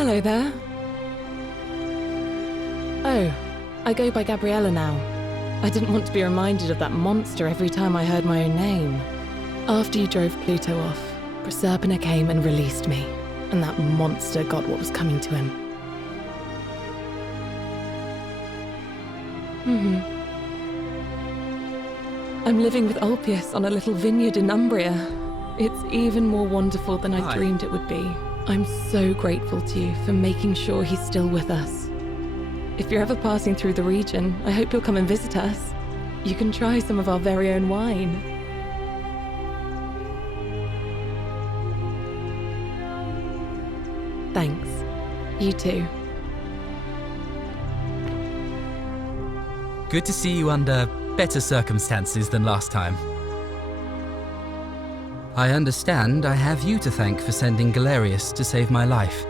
Hello there. Oh, I go by Gabriella now. I didn't want to be reminded of that monster every time I heard my own name. After you drove Pluto off, Proserpina came and released me, and that monster got what was coming to him. I'm living with Ulpius on a little vineyard in Umbria. It's even more wonderful than I dreamed it would be. I'm so grateful to you for making sure he's still with us. If you're ever passing through the region, I hope you'll come and visit us. You can try some of our very own wine. Thanks. You too. Good to see you under better circumstances than last time. I understand I have you to thank for sending Galerius to save my life.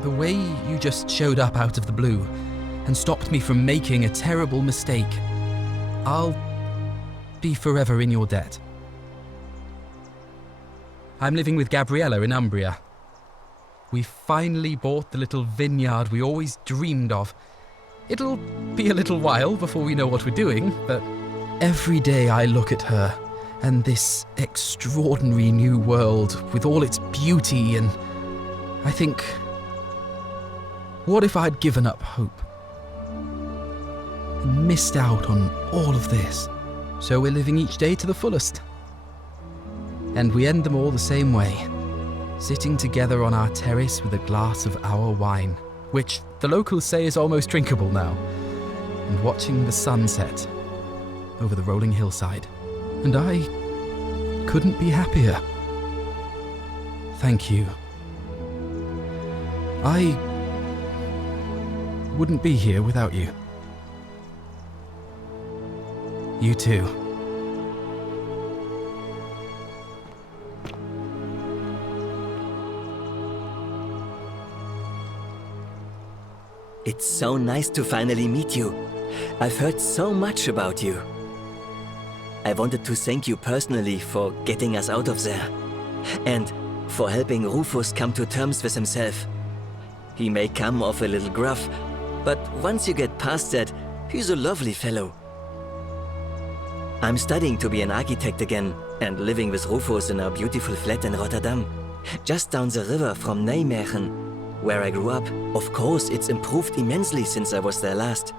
The way you just showed up out of the blue and stopped me from making a terrible mistake. I'll be forever in your debt. I'm living with Gabriella in Umbria. We finally bought the little vineyard we always dreamed of. It'll be a little while before we know what we're doing, but every day I look at her and this extraordinary new world with all its beauty, and I think, what if I'd given up hope? And missed out on all of this. So we're living each day to the fullest. And we end them all the same way, sitting together on our terrace with a glass of our wine, which the locals say is almost drinkable now, and watching the sunset over the rolling hillside. And I couldn't be happier. Thank you. I wouldn't be here without you. You too. It's so nice to finally meet you. I've heard so much about you. I wanted to thank you personally for getting us out of there, and for helping Rufus come to terms with himself. He may come off a little gruff, but once you get past that, he's a lovely fellow. I'm studying to be an architect again, and living with Rufus in our beautiful flat in Rotterdam, just down the river from Nijmegen, where I grew up. Of course, it's improved immensely since I was there last.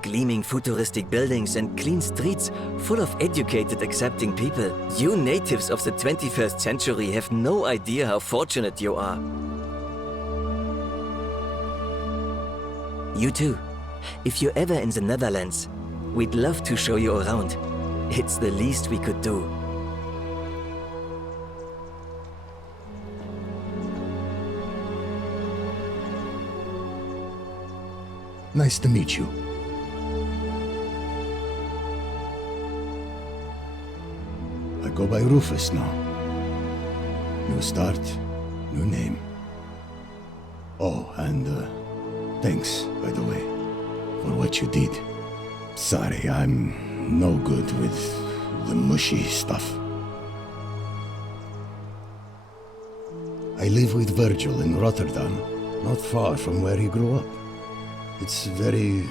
Gleaming futuristic buildings and clean streets full of educated, accepting people. You natives of the 21st century have no idea how fortunate you are. You too. If you're ever in the Netherlands, we'd love to show you around. It's the least we could do. Nice to meet you. I go by Rufus now. New start, new name. Oh, and thanks, by the way, for what you did. Sorry, I'm no good with the mushy stuff. I live with Virgil in Rotterdam, not far from where he grew up. It's very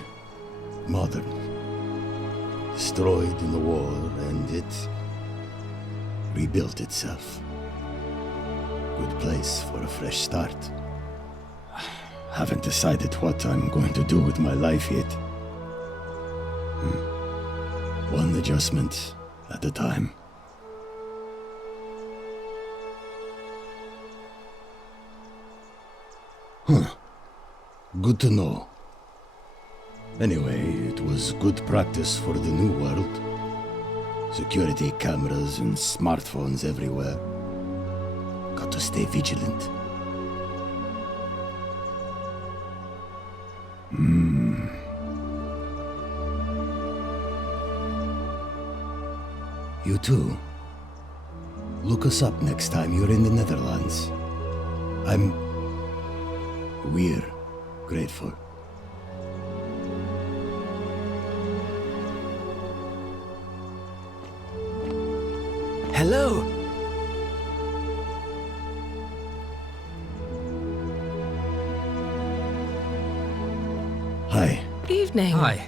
modern. Destroyed in the war, and it rebuilt itself. Good place for a fresh start. Haven't decided what I'm going to do with my life yet. One adjustment at a time. Good to know. Anyway, it was good practice for the new world. Security cameras and smartphones everywhere. Got to stay vigilant. You too. Look us up next time you're in the Netherlands. We're grateful. Hello! evening. Hi.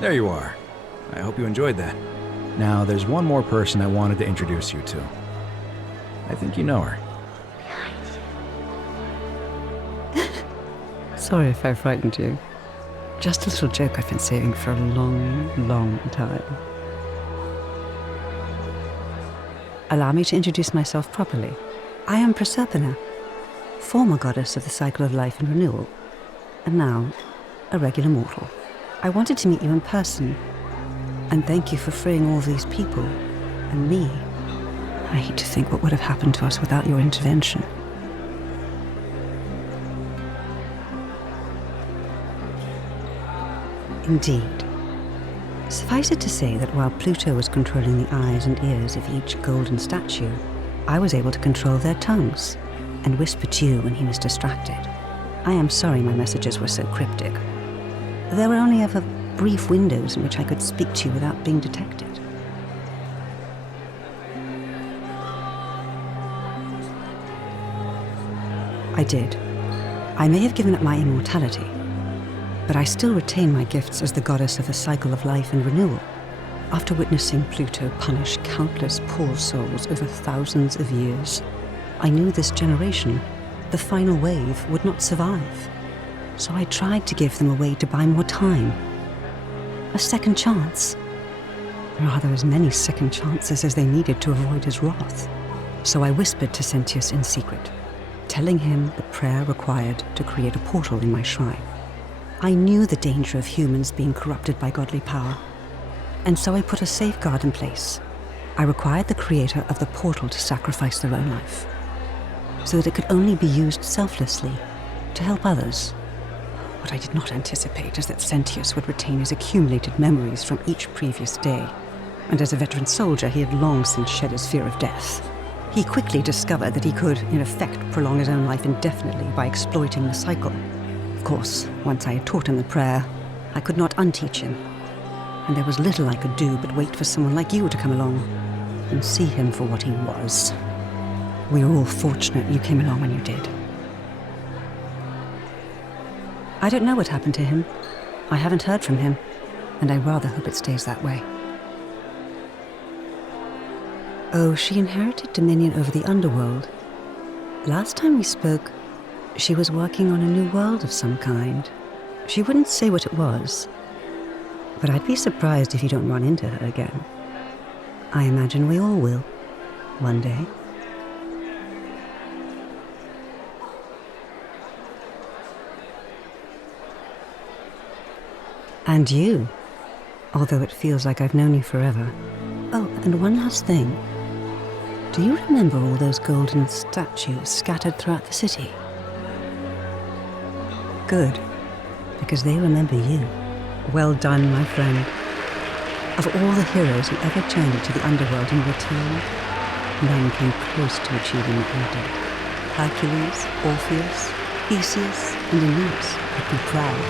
There you are. I hope you enjoyed that. Now, there's one more person I wanted to introduce you to. I think you know her. Sorry if I frightened you. Just a little joke I've been saving for a long, long time. Allow me to introduce myself properly. I am Proserpina, former goddess of the cycle of life and renewal, and now a regular mortal. I wanted to meet you in person, and thank you for freeing all these people, and me. I hate to think what would have happened to us without your intervention. Indeed. Suffice it to say that while Pluto was controlling the eyes and ears of each golden statue, I was able to control their tongues and whisper to you when he was distracted. I am sorry my messages were so cryptic. There were only ever brief windows in which I could speak to you without being detected. I did. I may have given up my immortality, but I still retain my gifts as the goddess of the cycle of life and renewal. After witnessing Pluto punish countless poor souls over thousands of years, I knew this generation, the final wave, would not survive. So I tried to give them a way to buy more time. A second chance. Rather, as many second chances as they needed to avoid his wrath. So I whispered to Sentius in secret, telling him the prayer required to create a portal in my shrine. I knew the danger of humans being corrupted by godly power, and so I put a safeguard in place. I required the creator of the portal to sacrifice their own life, so that it could only be used selflessly to help others. What I did not anticipate is that Sentius would retain his accumulated memories from each previous day, and as a veteran soldier, he had long since shed his fear of death. He quickly discovered that he could, in effect, prolong his own life indefinitely by exploiting the cycle. Of course, once I had taught him the prayer, I could not unteach him, and there was little I could do but wait for someone like you to come along and see him for what he was. We were all fortunate you came along when you did. I don't know what happened to him. I haven't heard from him, and I rather hope it stays that way. Oh, she inherited dominion over the underworld. Last time we spoke, she was working on a new world of some kind. She wouldn't say what it was, but I'd be surprised if you don't run into her again. I imagine we all will, one day. And you, although it feels like I've known you forever. Oh, and one last thing. Do you remember all those golden statues scattered throughout the city? Good, because they remember you. Well done, my friend. Of all the heroes who ever journeyed to the underworld and returned, none came close to achieving what you did. Hercules, Orpheus, Theseus, and Aeneas would be proud.